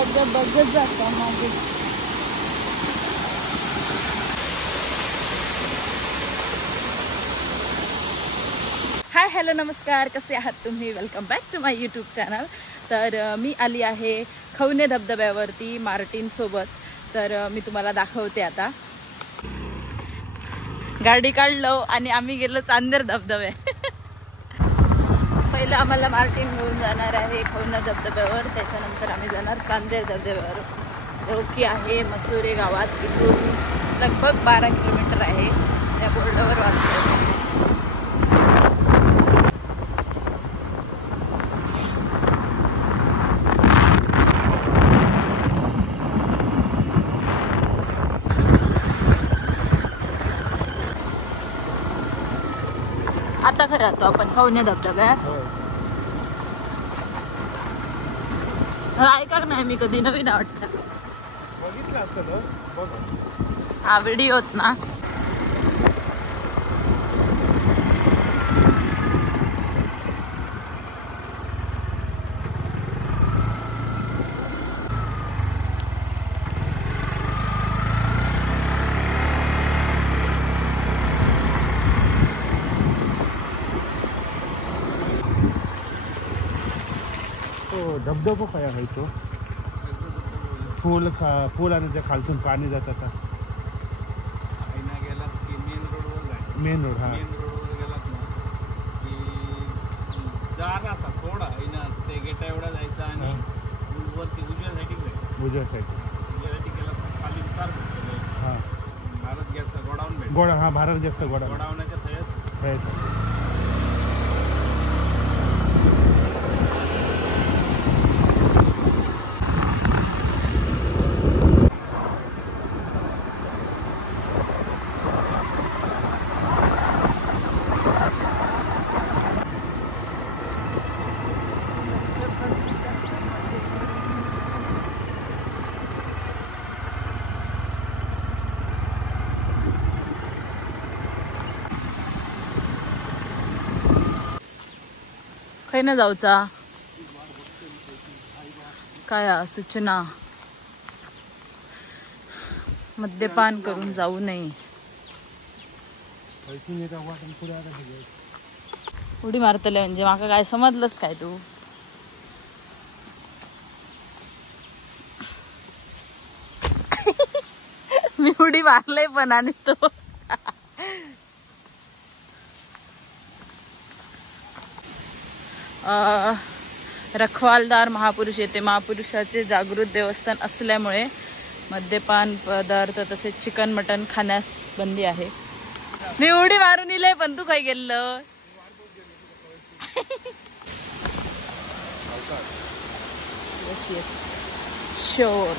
बघत जाता मागे. हाय हॅलो नमस्कार, कसे आहात तुम्ही? Welcome back to my YouTube channel. तर मी आली आहे खवणे धबधब्यावरती मार्टिन सोबत. तर मी तुम्हाला दाखवते. आता गाडी काढलो आणि आम्ही गेलो चांदेर धबधबे. पहिलं आम्हाला मार्टिन घेऊन जाणार आहे खवणे धबधब्यावर, त्याच्यानंतर आम्ही जाणार चांदेर धबधब्यावर, जो की आहे मसुरे गावात. इथून लगभग 12 किलोमीटर आहे. त्या बोर्डावर वाचलं. आता खरं जातो आपण खवणे धबधब्यात. ऐका नाही, मी कधी नवीन वाटत हा व्हिडिओत ना. धबधबा काय आहे तो? फुल आणि त्या खालसून पाणी जातात. Main road. हा मेन रोडवर गेलात ना की जारा असा थोडा ते गेटा एवढा जायचा आणि वरती उजव्या साईडला गेला खाली उतार भेटतो. हा भारत गॅसचा गोडाऊन भेटतो. भारत गॅसचा गोडाऊनच्या थयच खै ना जाऊचा काय सूचना? मद्यपान करून जाऊ नये. उडी मारतले म्हणजे माका काय समजलंच काय तू? मी उडी मारलंय पण आणि तो रखवालदार महापुरुष येथे महापुरुषाचे जागृत देवस्थान असल्यामुळे मद्यपान पदार्थ तसेच चिकन मटन खाण्यास बंदी आहे. मी उडी मारून इले पण तू काय गेलं? Yes sure.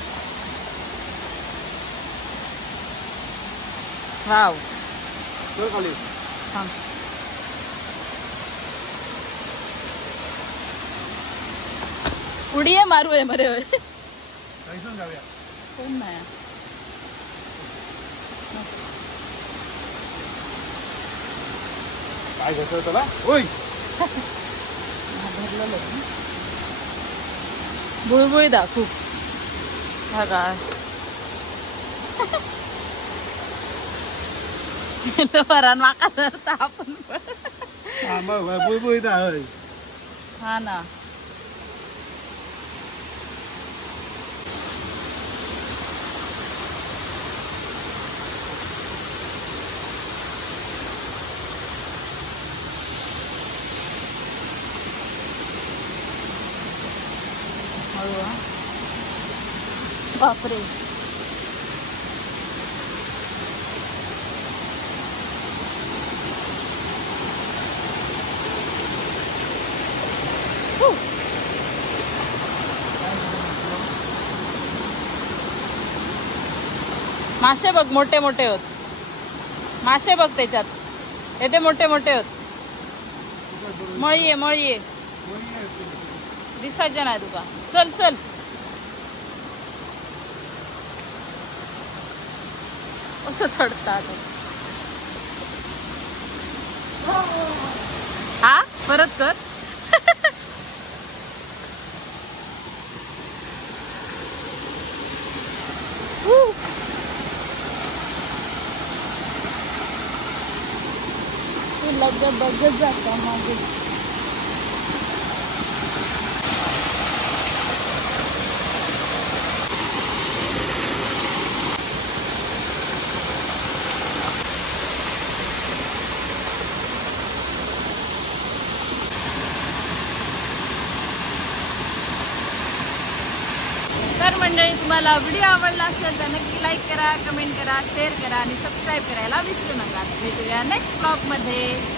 वाव हां उडी आहे मारू आहे मरे. कोण नाही काय घेतोय तुला? ओय बुळबुळी दा खूप बघा. परान माका धरता आपण हा ना. बापरे. मासे बघ मोठे मोठे होत. मासे बघ त्याच्यात येते मोठे मोठे होत. मळी ये दिसायचे नाही तुका. चल चल असं चढतात. हा परत कर. म्हणलं बघत जाता मागे. तर मंडळी, तुम्हाला व्हिडिओ आवडला असेल तर नक्की लाईक करा, कमेंट करा, शेअर करा आणि सबस्क्राईब करायला विसरू नका. भेटूया नेक्स्ट ब्लॉगमध्ये.